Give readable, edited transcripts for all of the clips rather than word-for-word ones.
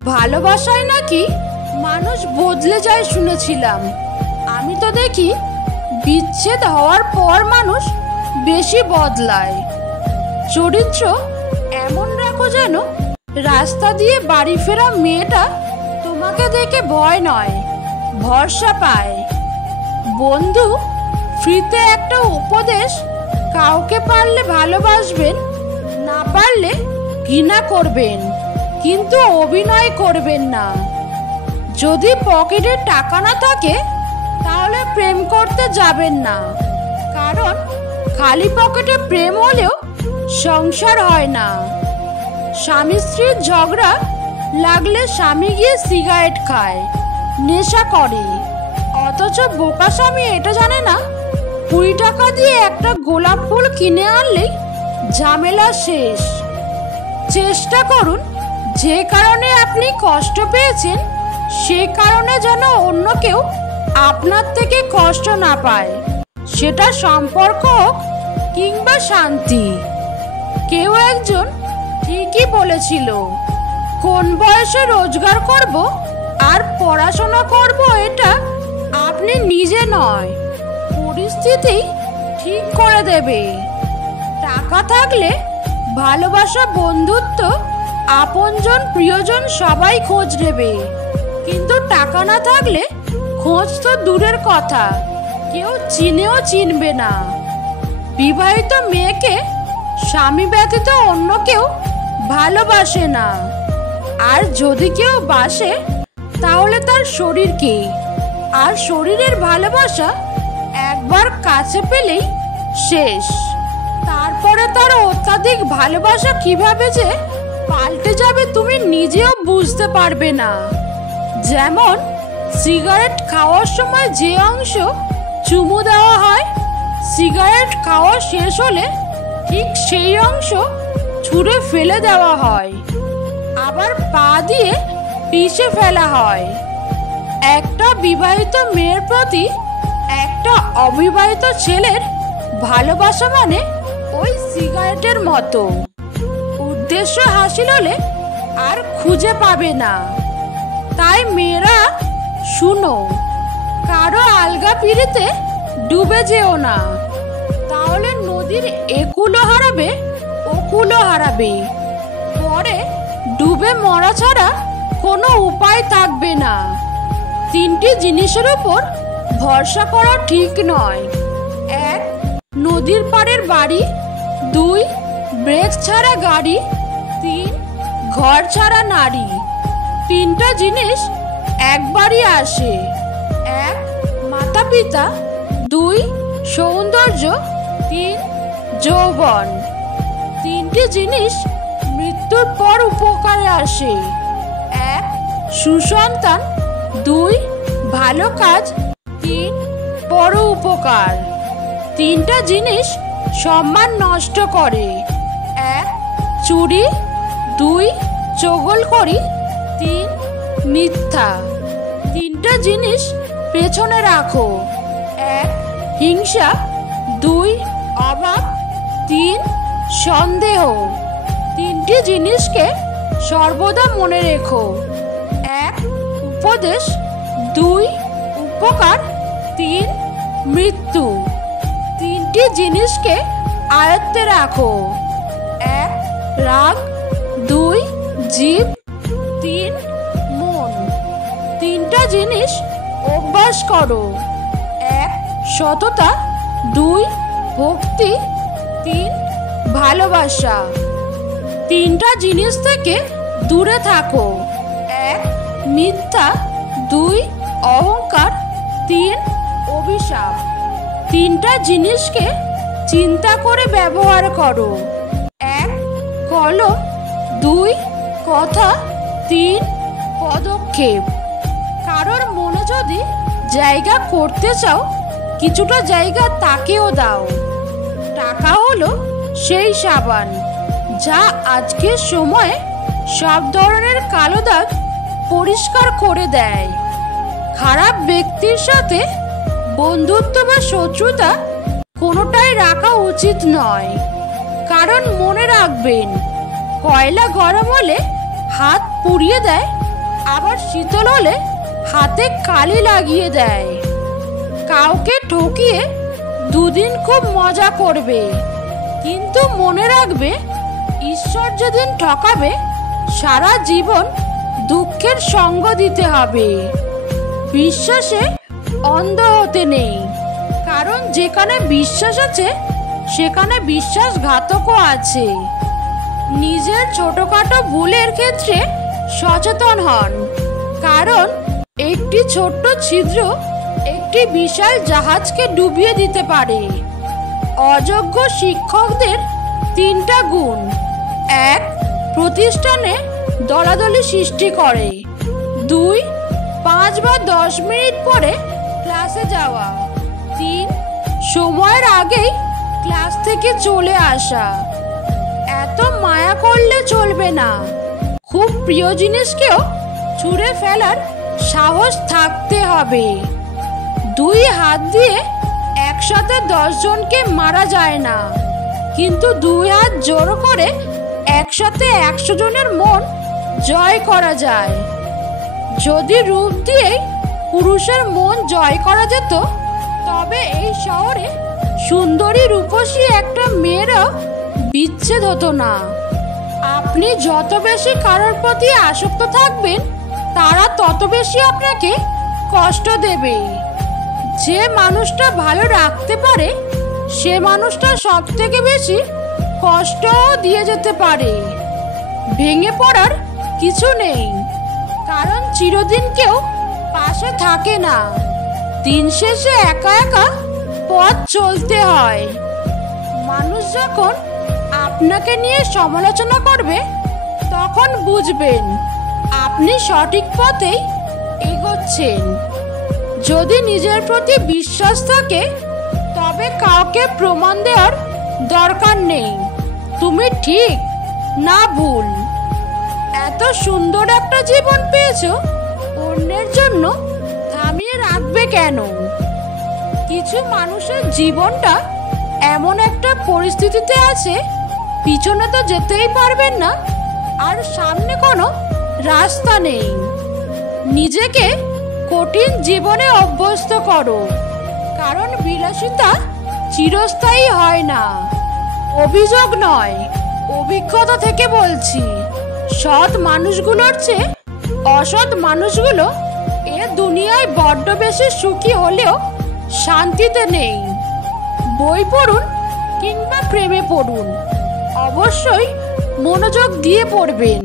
ভালোবাসায় নাকি মানুষ বদলে যায় শুনেছিলাম। আমি তো দেখি বিচ্ছেদ হওয়ার পর মানুষ বেশি বদলায়। চরিত্র এমন রাখো যেন রাস্তা দিয়ে বাড়ি ফেরা মেয়েটা তোমাকে দেখে ভয় নয়, ভরসা পায়। বন্ধু, ফ্রিতে একটা উপদেশ, কাউকে পারলে ভালোবাসবেন, না পারলে ঘৃণা করবেন, কিন্তু অভিনয় করবেন না। যদি পকেটে টাকা না থাকে তাহলে প্রেম করতে যাবেন না, কারণ খালি পকেটে প্রেম হলেও সংসার হয় না। স্বামী স্ত্রীর ঝগড়া লাগলে স্বামী গিয়ে সিগারেট খায়, নেশা করে, অথচ বোকা স্বামী এটা জানে না 20 টাকা দিয়ে একটা গোলাপ ফুল কিনে আনলেই ঝামেলা শেষ। চেষ্টা করুন যে কারণে আপনি কষ্ট পেয়েছেন সে কারণে যেন অন্য কেউ আপনার থেকে কষ্ট না পায়, সেটা সম্পর্ক হোক কিংবা শান্তি। কেউ একজন ঠিকই বলেছিল, কোন বয়সে রোজগার করব আর পড়াশোনা করব এটা আপনি নিজে নয়, পরিস্থিতি ঠিক করে দেবে। টাকা থাকলে ভালোবাসা, বন্ধুত্ব, আপনজন, প্রিয়জন সবাই খোঁজ নেবে, কিন্তু টাকা না থাকলে খোঁজ তো দূরের কথা, কেউ চিনেও চিনবে না। বিবাহিত মেয়েকে স্বামী ব্যতীত অন্য কেউ ভালোবাসে না, আর যদি কেউ বাসে তাহলে তার শরীরকে, আর শরীরের ভালোবাসা একবার কাছে পেলেই শেষ। তারপরে তার অত্যাধিক ভালোবাসা কিভাবে যে পাল্টে যাবে তুমি নিজেও বুঝতে পারবে না। যেমন সিগারেট খাওয়ার সময় যে অংশ চুমু দেওয়া হয়, সিগারেট খাওয়া শেষ হলে ঠিক সেই অংশ ছুঁড়ে ফেলে দেওয়া হয়, আবার পা দিয়ে পিষে ফেলা হয়। একটা বিবাহিত মেয়ের প্রতি একটা অবিবাহিত ছেলের ভালোবাসা মানে ওই সিগারেটের মতো, উদ্দেশ্য হাসিল হলে আর খুঁজে পাবে না। তাই মেয়েরা শুনো, কারো আলগা পিড়িতে ডুবে যেও না, তাহলে নদীর একুলও হারাবে ওকুলও হারাবে, পরে ডুবে মরা ছাড়া কোনো উপায় থাকবে না। 3টি জিনিসের উপর ভরসা করা ঠিক নয়। 1. নদীর পাড়ের বাড়ি। 2. ব্রেক ছাড়া গাড়ি। 3. ঘর ছাড়া নারী। 3টা জিনিস একবারই আসে। 1. মাতা পিতা। 2. সৌন্দর্য। 3. যৌবন। 3টি জিনিস মৃত্যুর পর উপকারে আসে। 1. সুসন্তান। 2. ভালো কাজ। 3. বড় উপকার। 3টা জিনিস সম্মান নষ্ট করে। 1. চুরি। 2. চগলখড়ি। 3. মিথ্যা। 3টা জিনিস পেছনে রাখো। 1. হিংসা। 2. অভাব। 3. সন্দেহ। 3টি জিনিসকে সর্বদা মনে রেখো। 1. উপদেশ। 2. উপকার। 3. মৃত্যু। 3টি জিনিসকে আয়ত্তে রাখো। 1. রাগ। 2. জিভ। 3. মন। 3টা জিনিস অভ্যাস করো। 1. সততা। 2. ভক্তি। 3. ভালোবাসা। 3টা জিনিস থেকে দূরে থাকো। 1. মিথ্যা। 2. অহংকার। 3. অভিশাপ। 3টা জিনিসকে চিন্তা করে ব্যবহার করো। 1. কলম। 2. কথা। 3. পদক্ষেপ। কারোর মনে যদি জায়গা করতে চাও, কিছুটা জায়গা তাকেও দাও। টাকা হলো সেই সাবান যা আজকের সময়ে সব ধরনের কালো দাগ পরিষ্কার করে দেয়। খারাপ ব্যক্তির সাথে বন্ধুত্ব বা শত্রুতা কোনোটাই রাখা উচিত নয়, কারণ মনে রাখবেন, কয়লা গরম হলে হাত পুড়িয়ে দেয় আবার শীতল হলে হাতে কালি লাগিয়ে দেয়। কাউকে ঠকিয়ে দুদিন খুব মজা করবে, কিন্তু মনে রাখবে ঈশ্বর যেদিন ঠকাবে সারা জীবন দুঃখের সঙ্গ দিতে হবে। বিশ্বাসে অন্ধ হতে নেই, কারণ যেখানে বিশ্বাস আছে সেখানে বিশ্বাসঘাতকও আছে। নিজের ছোটখাটো ভুলের ক্ষেত্রে সচেতন হন, কারণ একটি ছোট্ট ছিদ্র একটি বিশাল জাহাজকে ডুবিয়ে দিতে পারে। অযোগ্য শিক্ষকদের 3টা গুণ: 1. প্রতিষ্ঠানে দলাদলি সৃষ্টি করে। 2. 5 বা 10 মিনিট পরে ক্লাসে যাওয়া। 3. সময়ের আগেই ক্লাস থেকে চলে আসা। এত মায়া করলে চলবে না, খুব প্রিয় জিনিসকেও ছুঁড়ে ফেলার সাহস থাকতে হবে। 2 হাত দিয়ে একসাথে 10 জনকে মারা যায় না, কিন্তু 2 হাত জোর করে একসাথে 100 জনের মন জয় করা যায়। যদি রূপ দিয়েই পুরুষের মন জয় করা যেত, তবে এই শহরে সুন্দরী রূপসী একটা মেয়েরও বিচ্ছেদ হতো না। আপনি যত বেশি কারোর প্রতি আসক্ত থাকবেন, তারা তত বেশি আপনাকে কষ্ট দেবে। যে মানুষটা ভালো রাখতে পারে সে মানুষটা সব থেকে বেশি কষ্টও দিয়ে যেতে পারে। ভেঙে পড়ার কিছু নেই, কারণ চিরদিন কেউ পাশে থাকে না। দিন শেষে একা একা পথ চলতে হয়। মানুষ যখন আপনাকে নিয়ে সমালোচনা করবে, তখন বুঝবেন আপনি সঠিক পথেই এগোচ্ছেন। যদি নিজের প্রতি বিশ্বাস থাকে, তবে কাউকে প্রমাণ দেওয়ার দরকার নেই তুমি ঠিক না ভুল। এত সুন্দর একটা জীবন পেয়েছো, অন্যের জন্য থামিয়ে রাখবে কেন? কিছু মানুষের জীবনটা এমন একটা পরিস্থিতিতে আছে, পিছনে তো যেতেই পারবেন না, আর সামনে কোনো রাস্তা নেই। নিজেকে কঠিন জীবনে অভ্যস্ত করো, কারণ বিলাসিতা চিরস্থায়ী হয় না। অভিযোগ নয়, অভিজ্ঞতা থেকে বলছি। সৎ মানুষগুলোর চেয়ে অসৎ মানুষগুলো এ দুনিয়ায় বড্ড বেশি সুখী হলেও শান্তিতে নেই। বই পড়ুন কিংবা প্রেমে পড়ুন, অবশ্যই মনোযোগ দিয়ে পড়বেন,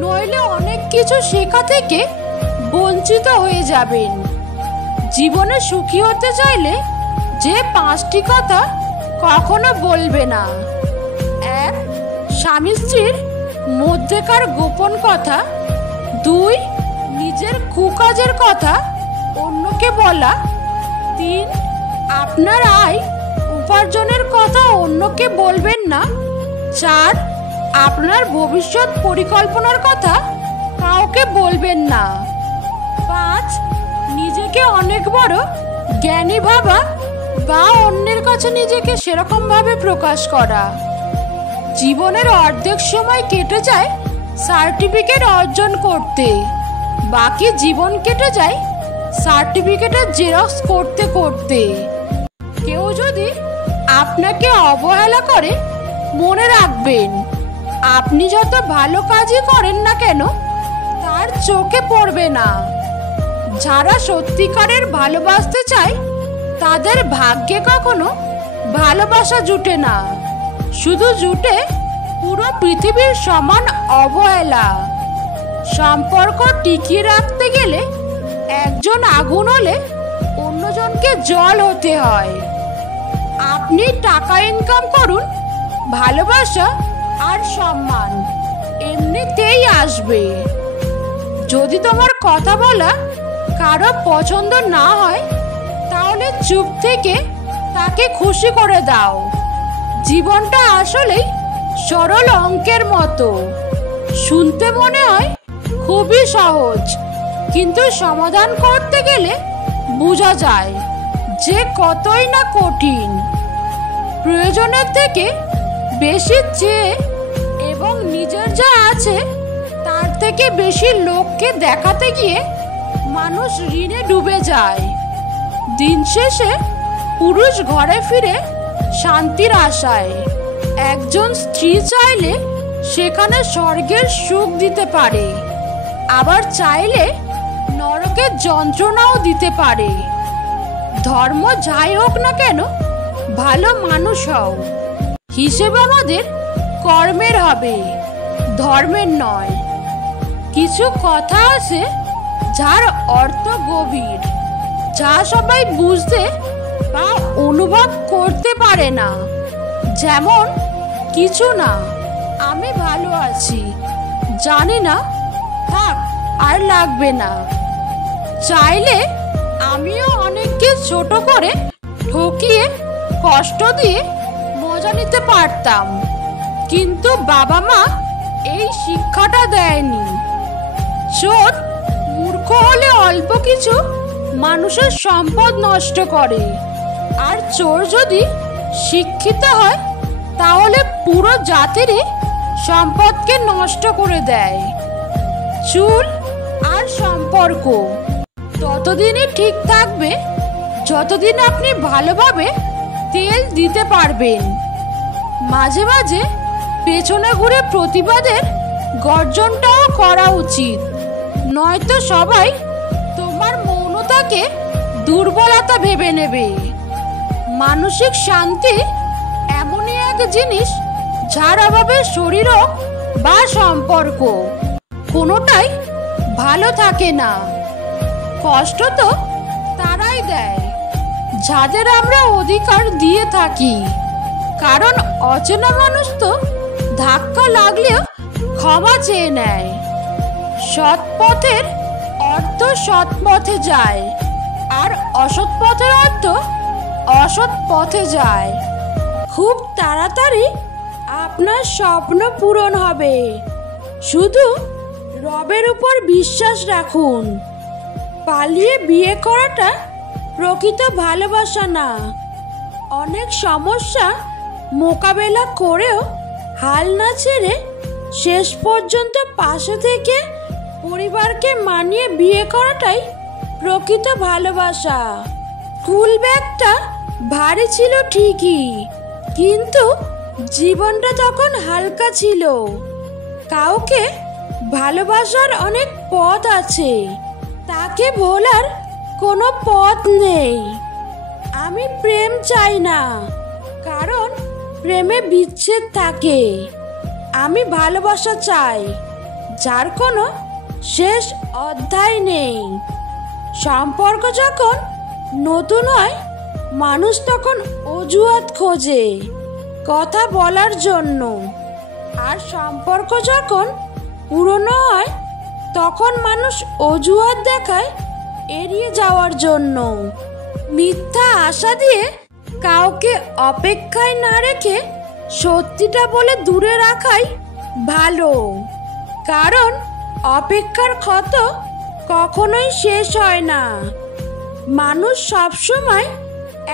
নইলে অনেক কিছু শেখা থেকে বঞ্চিত হয়ে যাবেন। জীবনে সুখী হতে চাইলে যে 5টি কথা কখনো বলবে না: 1. স্বামী স্ত্রীর মধ্যেকার গোপন কথা। 2. নিজের কুকাজের কথা অন্যকে বলা। 3. আপনার আয় উপার্জনের কথা অন্যকে বলবেন না। 4. আপনার ভবিষ্যৎ পরিকল্পনার কথা কাউকে বলবেন না। 5. নিজেকে অনেক বড় জ্ঞানী ভাবা বা অন্যের কাছে নিজেকে সেরকম ভাবে প্রকাশ করা। জীবনের অর্ধেক সময় কেটে যায় সার্টিফিকেট অর্জন করতে, বাকি জীবন কেটে যায় সার্টিফিকেটের জেরক্স করতে করতে। কেউ যদি আপনাকে অবহেলা করে, মনে রাখবেন আপনি যত ভালো কাজই করেন না কেন তার চোখে পড়বে না। যারা সত্যিকারের ভালোবাসতে চায়, তাদের ভাগ্যে কখনো ভালোবাসা জুটে না, শুধু জুটে পুরো পৃথিবীর সমান অবহেলা। সম্পর্ক টিকিয়ে রাখতে গেলে একজন আগুন হলে অন্যজনকে জল হতে হয়। আপনি টাকা ইনকাম করুন, ভালোবাসা আর সম্মান এমনিতেই আসবে। যদি তোমার কথা বলা কারো পছন্দ না হয়, তাহলে চুপ থেকে তাকে খুশি করে দাও। জীবনটা আসলেই সরল অঙ্কের মতো, শুনতে মনে হয় খুবই সহজ, কিন্তু সমাধান করতে গেলে বোঝা যায় যে কতই না কঠিন। প্রয়োজনের থেকে বেশি চেয়ে এবং নিজের যা আছে তা তার থেকে বেশি লোককে দেখাতে গিয়ে মানুষ ঋণে ডুবে যায়। দিন শেষে পুরুষ ঘরে ফিরে শান্তির আশায়। একজন স্ত্রী চাইলে সেখানে স্বর্গের সুখ দিতে পারে, আবার চাইলে নরকের যন্ত্রণাও দিতে পারে। ধর্ম যাই হোক না কেন, ভালো মানুষ হও। হিসেব আমাদের কর্মের হবে, ধর্মের নয়। কিছু কথা আছে যার অর্থ গভীর, যা সবাই বুঝতে বা অনুভব করতে পারে না। যেমন, কিছু না, আমি ভালো আছি, জানি না, থাক, আর লাগবে না। চাইলে আমিও অনেককে ছোট করে, ঠকিয়ে, কষ্ট দিয়ে মজা নিতে পারতাম, কিন্তু বাবা মা এই শিক্ষাটা দেয়নি। চোর মূর্খ হলে অল্প কিছু মানুষের সম্পদ নষ্ট করে, আর চোর যদি শিক্ষিত হয় তাহলে পুরো জাতিরই সম্পদকে নষ্ট করে দেয়। চুল আর সম্পর্ক ততদিনই ঠিক থাকবে যতদিন আপনি ভালোভাবে তেল দিতে পারবেন। মাঝে মাঝে পেছনে ঘুরে প্রতিবাদের গর্জনটাও করা উচিত, নয়তো সবাই তোমার মৌনতাকে দুর্বলতা ভেবে নেবে। মানসিক শান্তি এমনই এক জিনিস যার অভাবে শরীর বা সম্পর্ক কোনোটাই ভালো থাকে না। কষ্ট তো তারাই দেয় যাদের আমরা অধিকার দিয়ে থাকি, কারণ অচেনা মানুষ তো ধাক্কা লাগলেও ক্ষমা চেয়ে নেয়। সৎ পথের অর্থ সৎ পথে যায়, আর অসৎ পথের অর্থ অসৎ পথে যায়। খুব তাড়াতাড়ি আপনার স্বপ্ন পূরণ হবে, শুধু রবের উপর বিশ্বাস রাখুন। পালিয়ে বিয়ে করাটা প্রকৃত ভালোবাসা না। অনেক সমস্যা মোকাবেলা করেও হাল না ছেড়ে শেষ পর্যন্ত পাশে থেকে পরিবারকে মানিয়ে বিয়ে করাটাই প্রকৃত ভালোবাসা। স্কুল ব্যাগটা ভারী ছিল ঠিকই, কিন্তু জীবনটা তখন হালকা ছিল। কাউকে ভালোবাসার অনেক পথ আছে, তাকে ভোলার কোনো পথ নেই। আমি প্রেম চাই না, কারণ প্রেমে বিচ্ছেদ থাকে। আমি ভালোবাসা চাই, যার কোনো শেষ অধ্যায় নেই। সম্পর্ক যখন নতুন হয়, মানুষ তখন অজুহাত খোঁজে কথা বলার জন্য, আর সম্পর্ক যখন পুরনো হয় তখন মানুষ অজুহাত দেখায় এড়িয়ে যাওয়ার জন্য। মিথ্যা আশা দিয়ে কাউকে অপেক্ষায় না রেখে সত্যিটা বলে দূরে রাখাই ভালো, কারণ অপেক্ষার ক্ষত কখনোই শেষ হয় না। মানুষ সবসময়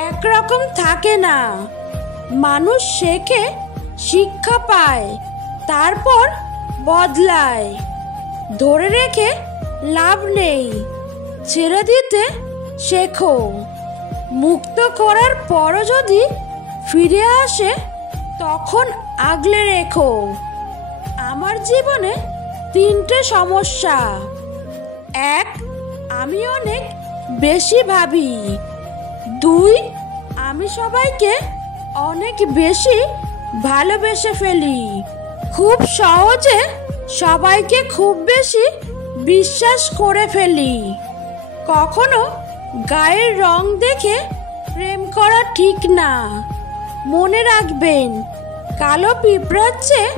একরকম থাকে না। মানুষ শেখে, শিক্ষা পায়, তারপর বদলায়। ধরে রেখে লাভ নেই, ছেড়ে দিতে শেখো। মুক্ত করার পরও যদি ফিরে আসে তখন আগলে রেখো। আমার জীবনে 3টে সমস্যা। 1, আমি অনেক বেশি ভাবি। 2, আমি সবাইকে অনেক বেশি ভালোবেসে ফেলি। খুব সহজে সবাইকে খুব বেশি বিশ্বাস করে ফেলি। কখনো গায়ের রং দেখে প্রেম করা ঠিক না। মনে রাখবেন, কালো পিঁপড়ার চেয়ে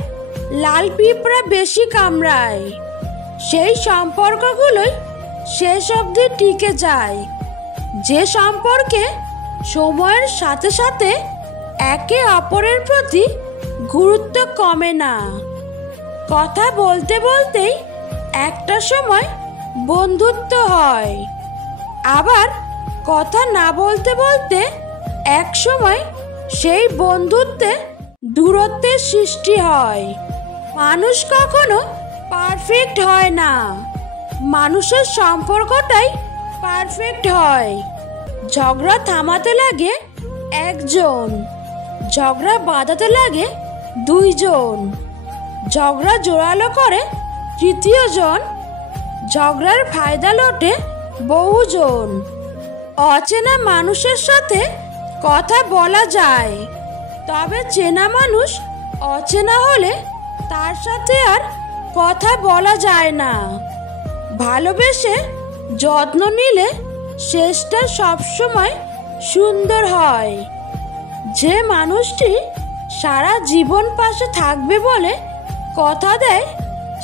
লাল পিঁপড়া বেশি কামড়ায়। সেই সম্পর্কগুলোই শেষ অবধি টিকে যায়, যে সম্পর্কে সময়ের সাথে সাথে একে অপরের প্রতি গুরুত্ব কমে না। কথা বলতে বলতেই একটা সময় বন্ধুত্ব হয়, আবার কথা না বলতে বলতে এক সময় সেই বন্ধুত্বে দূরত্বের সৃষ্টি হয়। মানুষ কখনো পারফেক্ট হয় না, মানুষের সম্পর্কটাই পারফেক্ট হয়। ঝগড়া থামাতে লাগে একজন, ঝগড়া বাঁধাতে লাগে দুইজন, ঝগড়া জোরালো করে তৃতীয় জন, ঝগড়ার ফায়দা লোটে বহুজন। অচেনা মানুষের সাথে কথা বলা যায়, তবে চেনা মানুষ অচেনা হলে তার সাথে আর কথা বলা যায় না। ভালোবেসে যত্ন নিলে শেষটা সবসময় সুন্দর হয়। যে মানুষটি সারা জীবন পাশে থাকবে বলে কথা দেয়,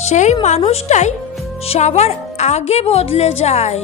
সেই মানুষটাই সবার আগে বদলে যায়।